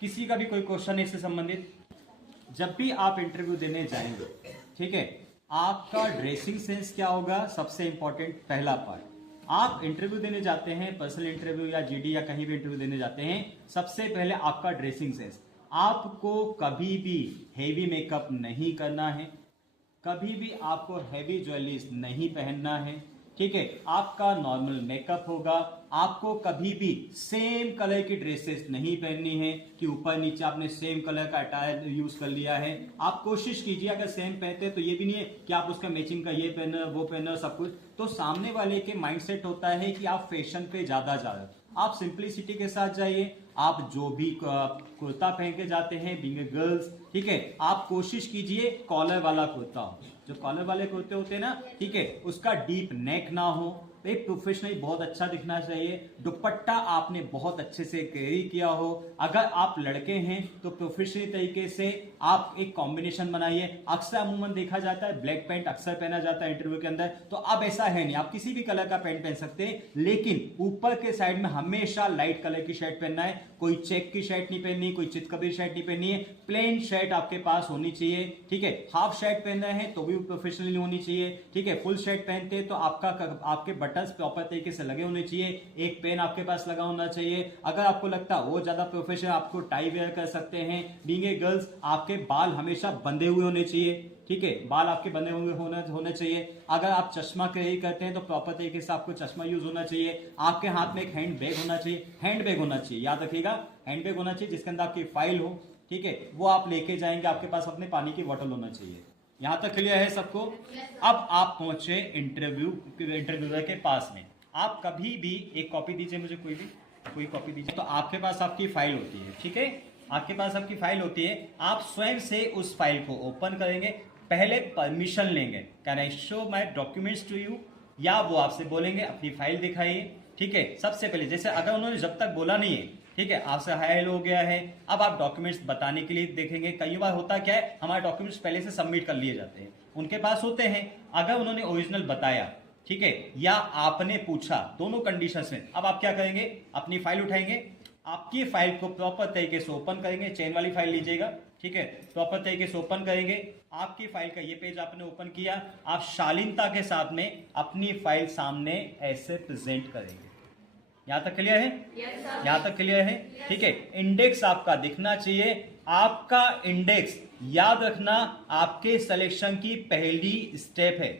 किसी का भी कोई क्वेश्चन है इससे संबंधित? जब भी आप इंटरव्यू देने जाएंगे, ठीक है, आपका ड्रेसिंग सेंस क्या होगा, सबसे इंपॉर्टेंट पहला पार्ट। आप इंटरव्यू देने जाते हैं, पर्सनल इंटरव्यू या जीडी या कहीं भी इंटरव्यू देने जाते हैं, सबसे पहले आपका ड्रेसिंग सेंस। आपको कभी भी हेवी मेकअप नहीं करना है, कभी भी आपको हैवी ज्वेलरीज नहीं पहनना है, ठीक है। आपका नॉर्मल मेकअप होगा। आपको कभी भी सेम कलर की ड्रेसेस नहीं पहननी है कि ऊपर नीचे आपने सेम कलर का अटायर यूज कर लिया है। आप कोशिश कीजिए, अगर सेम पहनते हैं तो ये भी नहीं है कि आप उसका मैचिंग का ये पहनो वो पहनो सब कुछ, तो सामने वाले के माइंडसेट होता है कि आप फैशन पे ज्यादा जा रहे हो। आप सिंपलिसिटी के साथ जाइए। आप जो भी कुर्ता पहन के जाते हैं, बीइंग ए गर्ल्स, ठीक है, आप कोशिश कीजिए कॉलर वाला कुर्ता हो। जो कॉलर वाले कुर्ते होते हैं ना, ठीक है, उसका डीप नेक ना हो, एक प्रोफेशनली बहुत अच्छा दिखना चाहिए। दुपट्टा आपने बहुत अच्छे से कैरी किया हो। अगर आप लड़के हैं तो प्रोफेशनली तरीके से आप एक कॉम्बिनेशन बनाइए। अक्सर अमूमन देखा जाता है ब्लैक पैंट अक्सर पहना जाता है इंटरव्यू के अंदर, तो अब ऐसा है नहीं, आप किसी भी कलर का पैंट पहन सकते हैं, लेकिन ऊपर के साइड में हमेशा लाइट कलर की शर्ट पहनना है। कोई चेक की शर्ट नहीं पहननी, कोई चितकबरी शर्ट नहीं पहननी है, प्लेन शर्ट आपके पास होनी चाहिए, ठीक है। हाफ शर्ट पहन रहे हैं तो भी प्रोफेशनली होनी चाहिए, ठीक है। फुल शर्ट पहनते हैं तो आपके बटन्स प्रॉपर तरीके से लगे होने चाहिए, एक पेन आपके पास लगा होना चाहिए। अगर आपको लगता है वो ज्यादा प्रोफेशनल, आपको टाई वेयर कर सकते हैं। बीइंग ए गर्ल्स, आपके बाल हमेशा बंधे हुए होने चाहिए, ठीक है, बाल आपके बंधे हुए होने चाहिए। अगर आप चश्मा कैरी करते हैं तो प्रॉपर तरीके से आपको चश्मा यूज होना चाहिए। आपके हाथ में एक हैंड बैग होना चाहिए, हैंड बैग होना चाहिए, याद रखिएगा, हैंड बैग होना चाहिए जिसके अंदर आपकी फाइल हो, ठीक है, वो आप लेके जाएंगे। आपके पास अपने पानी की बोतल होना चाहिए। यहां तक क्लियर है सबको? अब आप पहुंचे इंटरव्यूअर के पास में। आप कभी भी एक कॉपी दीजिए मुझे, कोई कॉपी दीजिए। तो आपके पास आपकी फाइल होती है, ठीक है, आपके पास आपकी फाइल होती है। आप स्वयं से उस फाइल को ओपन करेंगे, पहले परमिशन लेंगे, can I show my documents to you, या वो आपसे बोलेंगे अपनी फाइल दिखाइए, ठीक है। सबसे पहले जैसे अगर उन्होंने जब तक बोला नहीं है, ठीक है, आपसे हाय हेलो हो गया है, अब आप डॉक्यूमेंट्स बताने के लिए देखेंगे। कई बार होता क्या है, हमारे डॉक्यूमेंट्स पहले से सबमिट कर लिए जाते हैं, उनके पास होते हैं। अगर उन्होंने ओरिजिनल बताया, ठीक है, या आपने पूछा, दोनों कंडीशंस में, अब आप क्या करेंगे, अपनी फाइल उठाएंगे, आपकी फाइल को प्रॉपर तरीके से ओपन करेंगे, चेन वाली फाइल लीजिएगा, ठीक है, प्रॉपर तरीके से ओपन करेंगे। आपकी फाइल का ये पेज आपने ओपन किया, आप शालीनता के साथ में अपनी फाइल सामने ऐसे प्रेजेंट करेंगे। यहां तक क्लियर है? यहां तक क्लियर है, ठीक है। इंडेक्स आपका दिखना चाहिए। आपका इंडेक्स याद रखना आपके सिलेक्शन की पहली स्टेप है।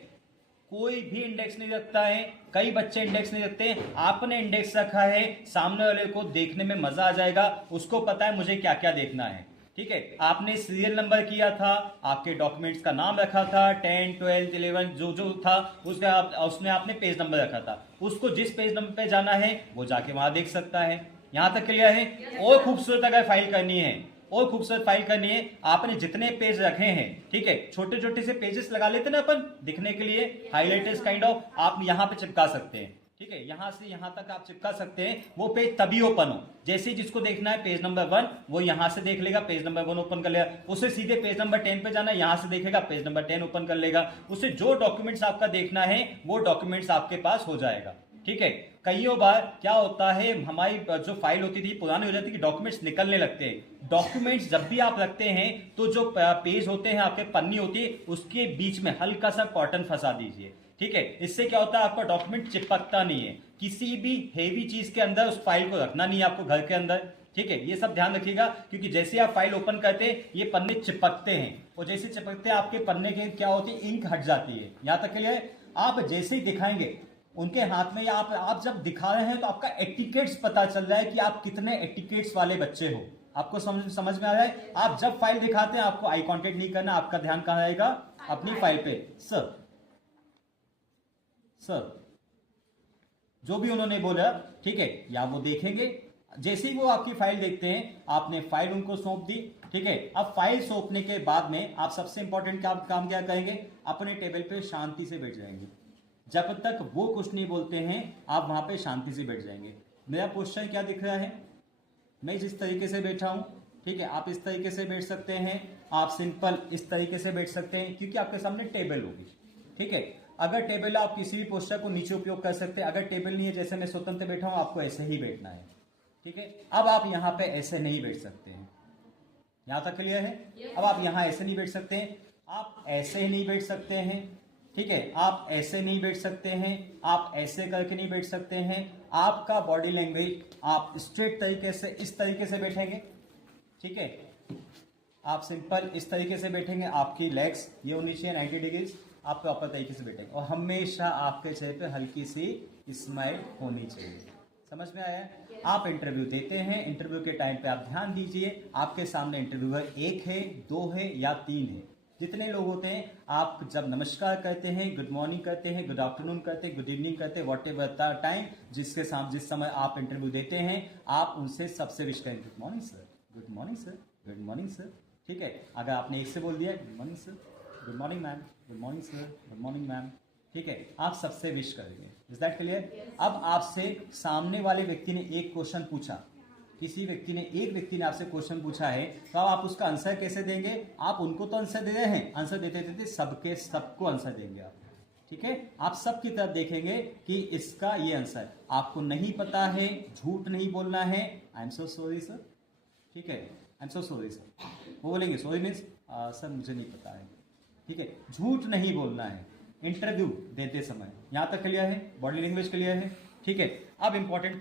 कोई भी इंडेक्स नहीं रखता है, कई बच्चे इंडेक्स नहीं रखते, आपने इंडेक्स रखा है, सामने वाले को देखने में मजा आ जाएगा, उसको पता है मुझे क्या क्या देखना है, ठीक है। आपने सीरियल नंबर किया था, आपके डॉक्यूमेंट्स का नाम रखा था, 10, 12, 11 जो जो था उसने आपने पेज नंबर रखा था, उसको जिस पेज नंबर पे जाना है वो जाके वहां देख सकता है। यहां तक क्लियर है? और खूबसूरत अगर फाइल करनी है, और खूबसूरत फाइल करनी है, आपने जितने पेज रखे हैं, ठीक है, छोटे छोटे से पेजेस लगा लेते ना अपन दिखने के लिए, हाईलाइटर्स काइंड ऑफ, आप यहां पे चिपका सकते हैं, ठीक है, यहां से यहां तक आप चिपका सकते हैं। वो पेज तभी ओपन हो, जैसे जिसको देखना है पेज नंबर 1, वो यहां से देख लेगा, पेज नंबर 1 ओपन कर लेगा। उसे सीधे पेज नंबर 10 पे जाना है, यहां से देखेगा, पेज नंबर 10 ओपन कर लेगा। उसे जो डॉक्यूमेंट्स आपका देखना है वो डॉक्यूमेंट्स आपके पास हो जाएगा, ठीक है। कईयों बार क्या होता है, हमारी जो फाइल होती थी पुरानी हो जाती है, डॉक्यूमेंट्स निकलने लगते हैं। डॉक्यूमेंट्स जब भी आप रखते हैं तो जो पेज होते हैं, आपके पन्नी होती है, उसके बीच में हल्का सा कॉटन फंसा दीजिए, ठीक है। इससे क्या होता है, आपका डॉक्यूमेंट चिपकता नहीं है। किसी भी हेवी चीज के अंदर उस फाइल को रखना नहीं है आपको घर के अंदर, ठीक है, ये सब ध्यान रखिएगा, क्योंकि जैसे आप फाइल ओपन करते हैं ये पन्ने चिपकते हैं, और जैसे चिपकते हैं आपके पन्ने के क्या होती है, इंक हट जाती है। यहां तक के लिए आप जैसे ही दिखाएंगे उनके हाथ में, या आप जब दिखा रहे हैं तो आपका एटिकेट्स पता चल रहा है कि आप कितने एटिकेट्स वाले बच्चे हो। आपको समझ में आ रहा है? आप जब फाइल दिखाते हैं आपको आई कांटेक्ट नहीं करना, आपका ध्यान कहां रहेगा, अपनी फाइल पे। सर जो भी उन्होंने बोला, ठीक है, या वो देखेंगे। जैसे ही वो आपकी फाइल देखते हैं, आपने फाइल उनको सौंप दी, ठीक है। अब फाइल सौंपने के बाद में आप सबसे इंपॉर्टेंट काम क्या करेंगे, अपने टेबल पे शांति से बैठ जाएंगे। जब तक वो कुछ नहीं बोलते हैं आप वहां पे शांति से बैठ जाएंगे। मेरा पोस्चर क्या दिख रहा है, मैं जिस तरीके से बैठा हूं, ठीक है, आप इस तरीके से बैठ सकते हैं, आप सिंपल इस तरीके से बैठ सकते हैं, क्योंकि आपके सामने टेबल होगी, ठीक है। अगर टेबल है आप किसी भी पोस्चर को नीचे उपयोग कर सकते हैं, अगर टेबल नहीं है, जैसे मैं स्वतंत्र बैठा हूं, आपको ऐसे ही बैठना है, ठीक है। अब आप यहाँ पे ऐसे नहीं बैठ सकते हैं, यहाँ तक क्लियर है। अब आप यहाँ ऐसे नहीं बैठ सकते हैं, आप ऐसे ही नहीं बैठ सकते हैं, ठीक है। आप ऐसे नहीं बैठ सकते हैं, आप ऐसे करके नहीं बैठ सकते हैं। आपका बॉडी लैंग्वेज आप स्ट्रेट तरीके से इस तरीके से बैठेंगे, ठीक है। आप सिंपल इस तरीके से बैठेंगे, आपकी लेग्स ये होनी चाहिए 90 डिग्रीज, आप प्रॉपर तरीके से बैठेंगे और हमेशा आपके चेहरे पे हल्की सी स्माइल होनी चाहिए। समझ में आया? आप इंटरव्यू देते हैं, इंटरव्यू के टाइम पे आप ध्यान दीजिए, आपके सामने इंटरव्यूअर 1 है, 2 है या 3 है, जितने लोग होते हैं, आप जब नमस्कार करते हैं, गुड मॉर्निंग करते हैं, गुड आफ्टरनून करते हैं, गुड इवनिंग करते हैं, वॉट एवर टाइम जिस समय आप इंटरव्यू देते हैं, आप उनसे सबसे विश करें, good morning sir, good morning sir, good morning sir, ठीक है। अगर आपने एक से बोल दिया good morning sir, good morning ma'am, good morning sir, good morning ma'am, ठीक है, आप सबसे विश करेंगे। Is that clear? अब आपसे सामने वाले व्यक्ति ने एक क्वेश्चन पूछा, एक व्यक्ति ने आपसे क्वेश्चन पूछा है, तो अब आप उसका आंसर कैसे देंगे? आप उनको तो आंसर दे रहे हैं, आंसर देते देते सबको आंसर देंगे आप, ठीक है। आप सबकी तरफ देखेंगे कि इसका ये आंसर आपको नहीं पता है, झूठ नहीं बोलना है, I am so sorry sir, ठीक है, I am so sorry sir, वो बोलेंगे सॉरी मीन्स सर मुझे नहीं पता है, ठीक है। झूठ नहीं बोलना है इंटरव्यू देते समय। यहां तक क्लियर है? बॉडी लैंग्वेज क्लियर है, ठीक है। अब इंपॉर्टेंट